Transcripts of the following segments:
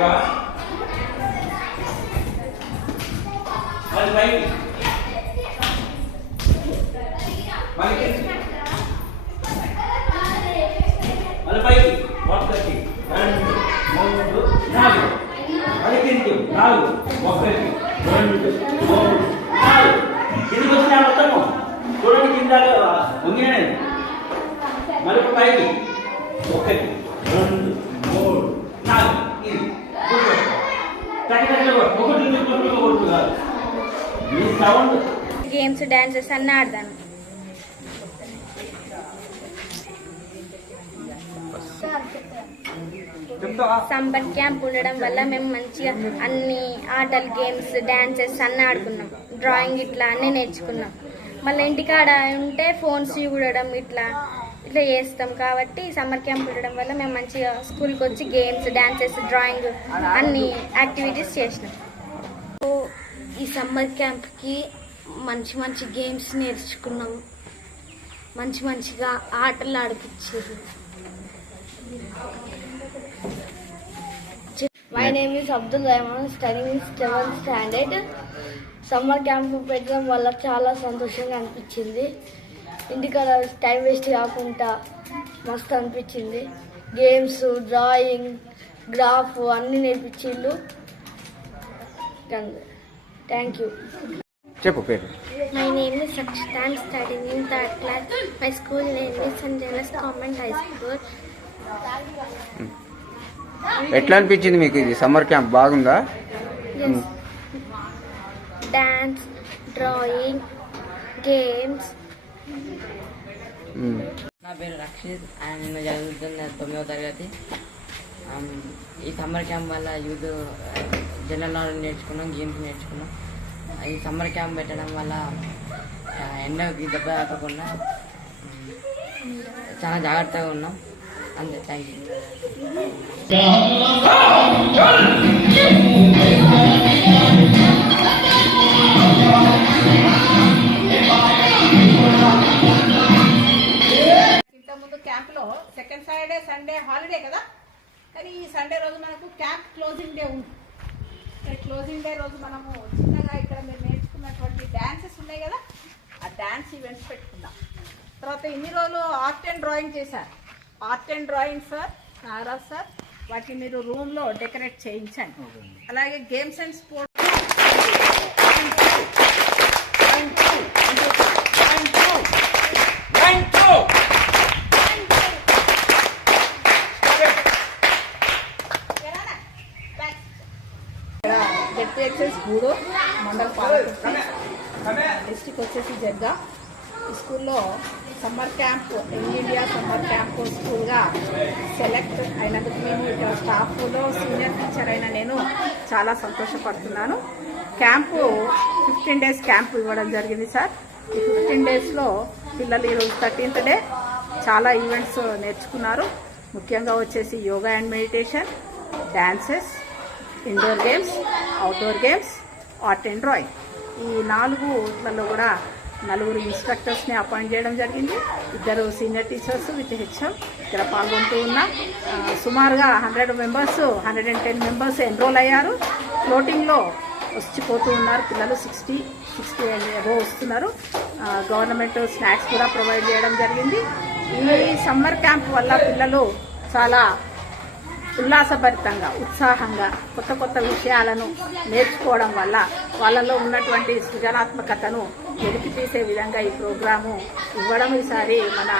ఇంకా. మళ్ళీ పైకి. మళ్ళీ మళ్ళీ పైకి. వన్ థర్టీ కింద వంగినాయి మళ్ళీ పైకి. ఒకటి రెండు గేమ్స్ డాన్సెస్ అన్నీ ఆడదాను సమ్మర్ క్యాంప్ ఉండడం వల్ల మేము మంచిగా అన్ని ఆటలు గేమ్స్ డాన్సెస్ అన్నీ ఆడుకున్నాం. డ్రాయింగ్ ఇట్లా అన్నీ నేర్చుకున్నాం. మళ్ళీ ఇంటికాడ ఉంటే ఫోన్స్ చూడడం ఇట్లా ఇట్లా చేస్తాం కాబట్టి సమ్మర్ క్యాంప్ ఉండడం వల్ల మేము మంచిగా స్కూల్కి వచ్చి గేమ్స్ డాన్సెస్ డ్రాయింగ్ అన్ని యాక్టివిటీస్ చేసినాం. ఈ సమ్మర్ క్యాంప్కి మంచి మంచి గేమ్స్ నేర్చుకున్నాం. మంచి మంచిగా ఆటలు ఆడిపించారు my name is Abdul Rahman studying in seventh standard summer camp పెట్టడం వల్ల చాలా సంతోషంగా అనిపించింది. ఇంటికాడ టైం వేస్ట్ కాకుండా మస్తు అనిపించింది. గేమ్స్ డ్రాయింగ్ గ్రాఫ్ అన్నీ నేర్పించిండు. థ్యాంక్ యూ చెప్పు పేరు. My name is సక్షితాన్ study in third class my school name is saint Jonas government high school ఎట్లా అనిపించింది మీకు ఇది? సమ్మర్ క్యాంప్ బాగుందా? డాన్స్ డ్రాయింగ్ గేమ్స్ నా పేరు రక్షిత్. అండ్ నేను చదువుతున్న తొమ్మిదో తరగతి. Um, ఈ సమ్మర్ క్యాంప్ వల్ల యూత్ జనరల్ నాలెడ్జ్ నేర్చుకున్నాం గేమ్స్ నేర్చుకున్నాం. ఈ సమ్మర్ క్యాంప్ పెట్టడం వల్ల ఎండకి దెబ్బ తాకకుండా చాలా జాగ్రత్తగా ఉన్నాం. అంతే థ్యాంక్ ఇంతకుముందు క్యాంప్లో సెకండ్ సాటర్డే సండే హాలిడే కదా? కానీ ఈ సండే రోజు మనకు క్యాంప్ క్లోజింగ్ డే ఉంది. క్లోజింగ్ డే రోజు మనము చిన్నగా ఇక్కడ మీరు నేర్చుకున్నటువంటి డ్యాన్సెస్ ఉన్నాయి కదా? ఆ డ్యాన్స్ ఈవెంట్స్ పెట్టుకుందాం. తర్వాత ఇన్ని రోజులు ఆర్ట్ అండ్ డ్రాయింగ్ చేశారు. Art and drawing sir Nagaraj sir వాటిని మీరు రూమ్లో డెకరేట్ చేయించండి. అలాగే games and sports ZP excise Gudur మండల పాలకుర్తి డిస్టిక్ వచ్చేసి జగ్గా ఈ స్కూల్లో summer camp young India summer camp స్కూల్గా select అయినందుకు మేము ఇక్కడ స్టాఫ్లో సీనియర్ టీచర్ అయిన నేను చాలా సంతోషపడుతున్నాను. క్యాంపు ఫిఫ్టీన్ డేస్ క్యాంప్ ఇవ్వడం జరిగింది సార్. ఈ ఫిఫ్టీన్ డేస్లో పిల్లలు ఈరోజు థర్టీన్త్ డే చాలా ఈవెంట్స్ నేర్చుకున్నారు. ముఖ్యంగా వచ్చేసి yoga and meditation dances indoor games outdoor games art and drawing ఈ నాలుగులలో కూడా నలుగురు ఇన్స్ట్రక్టర్స్ని అపాయింట్ చేయడం జరిగింది. ఇద్దరు సీనియర్ టీచర్స్ విత్ హెచ్ఎం ఇక్కడ పాల్గొంటూ ఉన్నాం. సుమారుగా hundred members hundred and ten members enrol అయ్యారు. ఫ్లోటింగ్లో వచ్చిపోతూ ఉన్నారు. పిల్లలు సిక్స్టీ సిక్స్టీ ఏదో వస్తున్నారు. గవర్నమెంట్ స్నాక్స్ కూడా ప్రొవైడ్ చేయడం జరిగింది. ఈ సమ్మర్ క్యాంప్ వల్ల పిల్లలు చాలా ఉల్లాసభరితంగా ఉత్సాహంగా కొత్త కొత్త విషయాలను నేర్చుకోవడం వల్ల వాళ్ళలో ఉన్నటువంటి సృజనాత్మకతను వెలికి తీసే విధంగా ఈ ప్రోగ్రాము ఇవ్వడం ఈసారి మన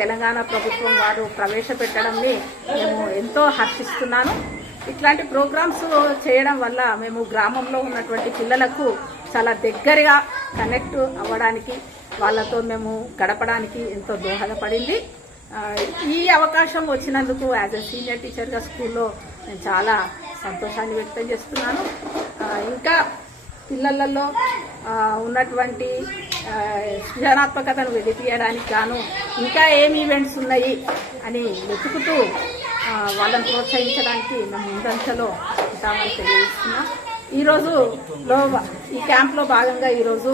తెలంగాణ ప్రభుత్వం వారు ప్రవేశపెట్టడంని మేము ఎంతో హర్షిస్తున్నాను. ఇట్లాంటి ప్రోగ్రామ్స్ చేయడం వల్ల మేము గ్రామంలో ఉన్నటువంటి పిల్లలకు చాలా దగ్గరగా కనెక్ట్ అవ్వడానికి వాళ్ళతో మేము గడపడానికి ఎంతో దోహదపడింది. ఈ అవకాశం వచ్చినందుకు యాజ్ ఎ సీనియర్ టీచర్గా స్కూల్లో నేను చాలా సంతోషాన్ని వ్యక్తం చేస్తున్నాను. ఇంకా పిల్లలలో ఉన్నటువంటి సృజనాత్మకతను వెలిపియడానికి గాను ఇంకా ఏం ఈవెంట్స్ ఉన్నాయి అని వెతుకుతూ వాళ్ళని ప్రోత్సహించడానికి మేము ముందంచలో ఉంటామని తెలియజేస్తున్నాం. ఈరోజు లో ఈ క్యాంప్లో భాగంగా ఈరోజు